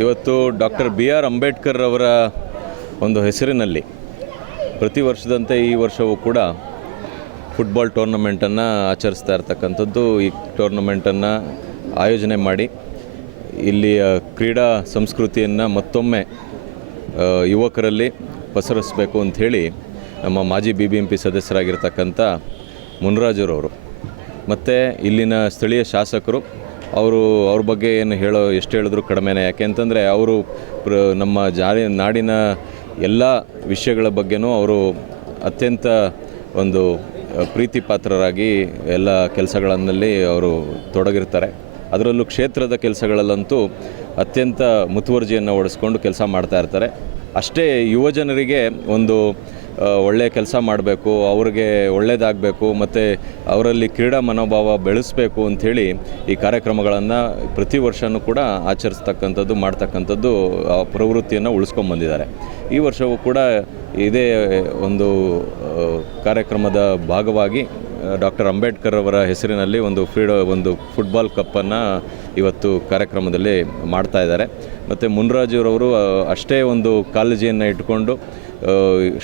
ಇವತ್ತು doctor B R Ambedkar ಅವರ ಒಂದು ಹೆಸರಿನಲ್ಲಿ ಪ್ರತಿ ವರ್ಷದಂತೆ ಈ ವರ್ಷವೂ ಕೂಡ ಫುಟ್ಬಾಲ್ ಟೂರ್ನಮೆಂಟನ್ನು ಆಚರಿಸ್ತಾ ಇರ್ತಕ್ಕಂಥದ್ದು. ಈ ಟೂರ್ನಮೆಂಟನ್ನು ಆಯೋಜನೆ ಮಾಡಿ ಇಲ್ಲಿಯ ಕ್ರೀಡಾ ಸಂಸ್ಕೃತಿಯನ್ನು ಮತ್ತೊಮ್ಮೆ ಯುವಕರಲ್ಲಿ ಪಸರಿಸಬೇಕು ಅಂಥೇಳಿ ನಮ್ಮ ಮಾಜಿ ಬಿ ಬಿ ಎಂ ಪಿ ಸದಸ್ಯರಾಗಿರ್ತಕ್ಕಂಥ ಮುನರಾಜರವರು. ಮತ್ತು ಇಲ್ಲಿನ ಸ್ಥಳೀಯ ಶಾಸಕರು, ಅವರು ಅವ್ರ ಬಗ್ಗೆ ಏನು ಹೇಳೋ, ಎಷ್ಟು ಹೇಳಿದ್ರು ಕಡಿಮೆನೇ. ಯಾಕೆ ಅಂತಂದರೆ ಅವರು ಪ್ರ, ನಮ್ಮ ಜಾರಿ, ನಾಡಿನ ಎಲ್ಲ ವಿಷಯಗಳ ಬಗ್ಗೆನೂ ಅವರು ಅತ್ಯಂತ ಒಂದು ಪ್ರೀತಿಪಾತ್ರರಾಗಿ ಪ್ರೀತಿ ಪಾತ್ರರಾಗಿ ಎಲ್ಲ ಕೆಲಸಗಳನ್ನಲ್ಲಿ ಅವರು ತೊಡಗಿರ್ತಾರೆ. ಅದರಲ್ಲೂ ಕ್ಷೇತ್ರದ ಕೆಲಸಗಳಲ್ಲಂತೂ ಅತ್ಯಂತ ಮುತುವರ್ಜಿಯನ್ನು ಓಡಿಸ್ಕೊಂಡು ಕೆಲಸ ಮಾಡ್ತಾ ಇರ್ತಾರೆ. ಅಷ್ಟೇ ಯುವಜನರಿಗೆ ಒಂದು ಒಳ್ಳೆಯ ಕೆಲಸ ಮಾಡಬೇಕು, ಅವ್ರಿಗೆ ಒಳ್ಳೆಯದಾಗಬೇಕು ಮತ್ತು ಅವರಲ್ಲಿ ಕ್ರೀಡಾ ಮನೋಭಾವ ಬೆಳೆಸಬೇಕು ಅಂಥೇಳಿ ಈ ಕಾರ್ಯಕ್ರಮಗಳನ್ನು ಪ್ರತಿ ವರ್ಷವೂ ಕೂಡ ಆಚರಿಸ್ತಕ್ಕಂಥದ್ದು, ಮಾಡ್ತಕ್ಕಂಥದ್ದು, ಆ, ಪ್ರವೃತ್ತಿಯನ್ನು ಉಳಿಸ್ಕೊಂಬಂದಿದ್ದಾರೆ ಈ ವರ್ಷವೂ ಕೂಡ ಇದೇ ಒಂದು ಕಾರ್ಯಕ್ರಮದ ಭಾಗವಾಗಿ ಡಾಕ್ಟರ್ ಅಂಬೇಡ್ಕರ್ ಅವರ ಹೆಸರಿನಲ್ಲಿ ಒಂದು ಫ್ರೀಡ, ಒಂದು ಫುಟ್ಬಾಲ್ ಕಪ್ಪನ್ನು ಇವತ್ತು ಕಾರ್ಯಕ್ರಮದಲ್ಲಿ ಮಾಡ್ತಾ ಇದ್ದಾರೆ. ಮತ್ತು ಮುನ್ರಾಜುರವರು ಅಷ್ಟೇ ಒಂದು ಕಾಳಜಿಯನ್ನು ಇಟ್ಕೊಂಡು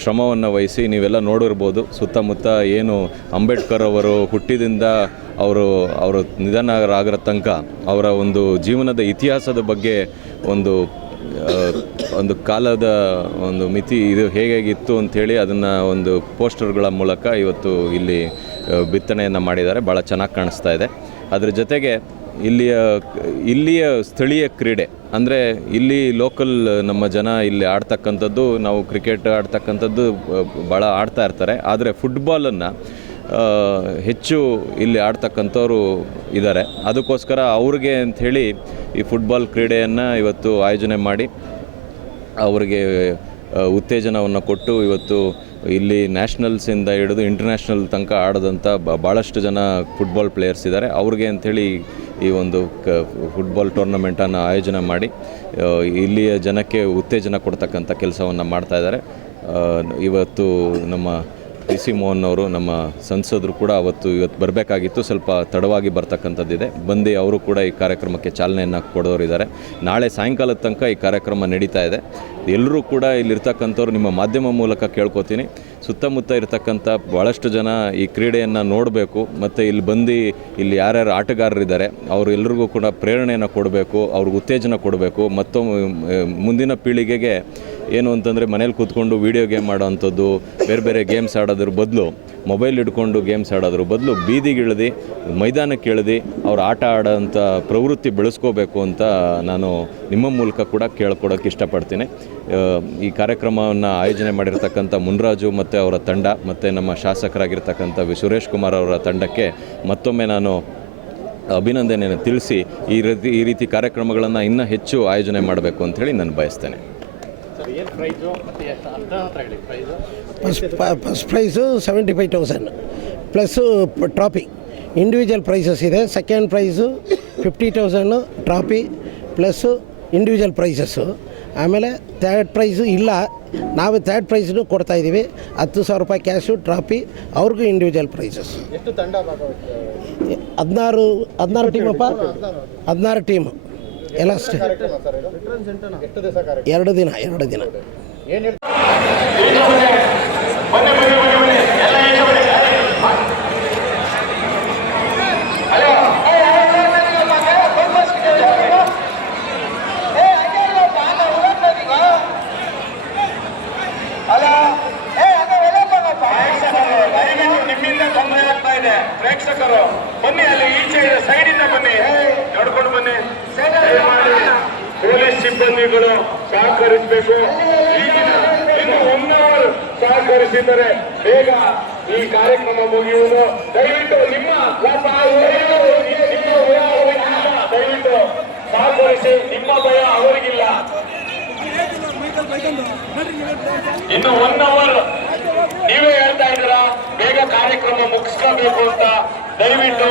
ಶ್ರಮವನ್ನು ವಹಿಸಿ ನೀವೆಲ್ಲ ನೋಡಿರ್ಬೋದು. ಸುತ್ತಮುತ್ತ ಏನು ಅಂಬೇಡ್ಕರ್ ಅವರು ಹುಟ್ಟಿದಿಂದ ಅವರು ಅವರು ನಿಧನರಾಗರ ತನಕ ಅವರ ಒಂದು ಜೀವನದ ಇತಿಹಾಸದ ಬಗ್ಗೆ ಒಂದು ಒಂದು ಕಾಲದ ಒಂದು ಮಿತಿ ಇದು ಹೇಗಾಗಿತ್ತು ಅಂಥೇಳಿ ಅದನ್ನು ಒಂದು ಪೋಸ್ಟರ್ಗಳ ಮೂಲಕ ಇವತ್ತು ಇಲ್ಲಿ ಬಿತ್ತನೆಯನ್ನು ಮಾಡಿದ್ದಾರೆ. ಭಾಳ ಚೆನ್ನಾಗಿ ಕಾಣಿಸ್ತಾ ಇದೆ. ಅದರ ಜೊತೆಗೆ ಇಲ್ಲಿಯ ಇಲ್ಲಿಯ ಸ್ಥಳೀಯ ಕ್ರೀಡೆ, ಅಂದರೆ ಇಲ್ಲಿ ಲೋಕಲ್ ನಮ್ಮ ಜನ ಇಲ್ಲಿ ಆಡ್ತಕ್ಕಂಥದ್ದು, ನಾವು ಕ್ರಿಕೆಟ್ ಆಡ್ತಕ್ಕಂಥದ್ದು ಭಾಳ ಆಡ್ತಾ ಇರ್ತಾರೆ. ಆದರೆ ಫುಟ್ಬಾಲನ್ನು ಹೆಚ್ಚು ಇಲ್ಲಿ ಆಡ್ತಕ್ಕಂಥವ್ರು ಇದ್ದಾರೆ ಅದಕ್ಕೋಸ್ಕರ ಅವ್ರಿಗೆ ಅಂಥೇಳಿ ಈ ಫುಟ್ಬಾಲ್ ಕ್ರೀಡೆಯನ್ನು ಇವತ್ತು ಆಯೋಜನೆ ಮಾಡಿ, ಅವರಿಗೆ ಉತ್ತೇಜನವನ್ನು ಕೊಟ್ಟು ಇವತ್ತು ಇಲ್ಲಿ ನ್ಯಾಷನಲ್ಸಿಂದ ಹಿಡಿದು ಇಂಟರ್ನ್ಯಾಷನಲ್ ತನಕ ಆಡೋದಂಥ ಭಾಳಷ್ಟು ಜನ ಫುಟ್ಬಾಲ್ ಪ್ಲೇಯರ್ಸ್ ಇದ್ದಾರೆ. ಅವ್ರಿಗೆ ಅಂಥೇಳಿ ಈ ಒಂದು ಕ ಫುಟ್ಬಾಲ್ ಟೂರ್ನಮೆಂಟನ್ನು ಆಯೋಜನೆ ಮಾಡಿ ಇಲ್ಲಿಯ ಜನಕ್ಕೆ ಉತ್ತೇಜನ ಕೊಡ್ತಕ್ಕಂಥ ಕೆಲಸವನ್ನು ಮಾಡ್ತಾಯಿದ್ದಾರೆ ಇವತ್ತು ನಮ್ಮ ಪಿ ಸಿ ಮೋಹನ್ ಅವರು ನಮ್ಮ ಸಂಸದರು ಕೂಡ ಅವತ್ತು ಇವತ್ತು ಬರಬೇಕಾಗಿತ್ತು. ಸ್ವಲ್ಪ ತಡವಾಗಿ ಬರ್ತಕ್ಕಂಥದ್ದಿದೆ. ಬಂದು ಅವರು ಕೂಡ ಈ ಕಾರ್ಯಕ್ರಮಕ್ಕೆ ಚಾಲನೆಯನ್ನು ಕೊಡೋರಿದ್ದಾರೆ. ನಾಳೆ ಸಾಯಂಕಾಲದ ತನಕ ಈ ಕಾರ್ಯಕ್ರಮ ನಡೀತಾ ಇದೆ. ಎಲ್ಲರೂ ಕೂಡ ಇಲ್ಲಿರ್ತಕ್ಕಂಥವ್ರು ನಿಮ್ಮ ಮಾಧ್ಯಮ ಮೂಲಕ ಕೇಳ್ಕೊತೀನಿ. ಸುತ್ತಮುತ್ತ ಇರತಕ್ಕಂಥ ಭಾಳಷ್ಟು ಜನ ಈ ಕ್ರೀಡೆಯನ್ನು ನೋಡಬೇಕು. ಮತ್ತು ಇಲ್ಲಿ ಬಂದು ಇಲ್ಲಿ ಯಾರ್ಯಾರು ಆಟಗಾರರಿದ್ದಾರೆ, ಅವರು ಎಲ್ರಿಗೂ ಕೂಡ ಪ್ರೇರಣೆಯನ್ನು ಕೊಡಬೇಕು, ಅವ್ರಿಗೆ ಉತ್ತೇಜನ ಕೊಡಬೇಕು. ಮತ್ತೊಮ್ಮೆ, ಮುಂದಿನ ಪೀಳಿಗೆಗೆ ಏನು ಅಂತಂದರೆ ಮನೇಲಿ ಕೂತ್ಕೊಂಡು ವೀಡಿಯೋ ಗೇಮ್ ಆಡೋವಂಥದ್ದು ಬೇರೆ ಬೇರೆ ಗೇಮ್ಸ್ ಆಡೋದ್ರ ಬದಲು ಮೊಬೈಲ್ ಹಿಡ್ಕೊಂಡು ಗೇಮ್ಸ್ ಆಡೋದ್ರ ಬದಲು ಬೀದಿಗೆ ಇಳಿದು, ಮೈದಾನಕ್ಕೆ ಇಳಿದು, ಅವ್ರು ಆಟ ಆಡೋಂಥ ಪ್ರವೃತ್ತಿ ಬೆಳೆಸ್ಕೋಬೇಕು ಅಂತ ನಾನು ನಿಮ್ಮ ಮೂಲಕ ಕೂಡ ಕೇಳ್ಕೊಡೋಕೆ ಇಷ್ಟಪಡ್ತೀನಿ. ಈ ಕಾರ್ಯಕ್ರಮವನ್ನು ಆಯೋಜನೆ ಮಾಡಿರ್ತಕ್ಕಂಥ ಮುನ್ರಾಜು ಮತ್ತು ಅವರ ತಂಡ, ಮತ್ತು ನಮ್ಮ ಶಾಸಕರಾಗಿರ್ತಕ್ಕಂಥ ವಿ ಸುರೇಶ್ ಕುಮಾರ್ ಅವರ ತಂಡಕ್ಕೆ ಮತ್ತೊಮ್ಮೆ ನಾನು ಅಭಿನಂದನೆಯನ್ನು ತಿಳಿಸಿ ಈ ರೀತಿ ಈ ರೀತಿ ಕಾರ್ಯಕ್ರಮಗಳನ್ನು ಇನ್ನೂ ಹೆಚ್ಚು ಆಯೋಜನೆ ಮಾಡಬೇಕು ಅಂಥೇಳಿ ನಾನು ಬಯಸ್ತೇನೆ. First first prize seventy five thousand plus trophy individual prizes ಇದೆ. Second prize fifty thousand trophy plus individual prizes ಆಮೇಲೆ ಥರ್ಡ್ ಪ್ರೈಸು ಇಲ್ಲ. ನಾವು ಥರ್ಡ್ ಪ್ರೈಸ್ನು ಕೊಡ್ತಾ ಇದ್ದೀವಿ ಹತ್ತು ಸಾವಿರ ರೂಪಾಯಿ ಕ್ಯಾಶು ಟ್ರಾಫಿ ಅವ್ರಿಗೂ ಇಂಡಿವಿಜುವಲ್ ಪ್ರೈಸಸ್ ಹದಿನಾರು ಹದಿನಾರು ಟೀಮಪ್ಪ ಹದಿನಾರು. ಟೀಮು ಎಲ್ಲ ಅಷ್ಟೇ ಎರಡು ದಿನ ಎರಡು ದಿನ ಪ್ರೇಕ್ಷಕರು ಬನ್ನಿ ಅಲ್ಲಿ ಈಚೆ ಸೈಡಿಂದ ಬನ್ನಿ ಪೊಲೀಸ್ ಸಿಬ್ಬಂದಿಗಳು ಸಹಕರಿಸಬೇಕು. ಇನ್ನು ಒನ್ ಅವರ್ ಸಹಕರಿಸಿದರೆ ಬೇಗ ಈ ಕಾರ್ಯಕ್ರಮ ಮುಗಿಯುವುದು. ದಯವಿಟ್ಟು ನಿಮ್ಮ ದಯವಿಟ್ಟು ಸಹಕರಿಸಿ, ನಿಮ್ಮ ಭಯ ಅವರಿಗಿಲ್ಲ. ಇನ್ನು ಒನ್ ಅವರ್ ನೀವೇ ಹೇಳ್ತಾ ಇದ್ದೀರಾ? ಬೇಗ ಕಾರ್ಯಕ್ರಮ ಮುಗಿಸ್ಕೋಬೇಕು ಅಂತ ದಯವಿಟ್ಟು.